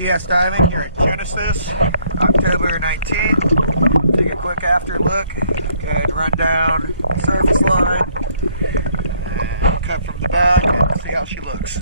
TS diving here at Genisys, October 19th. Take a quick after look and run down the surface line and cut from the back and see how she looks.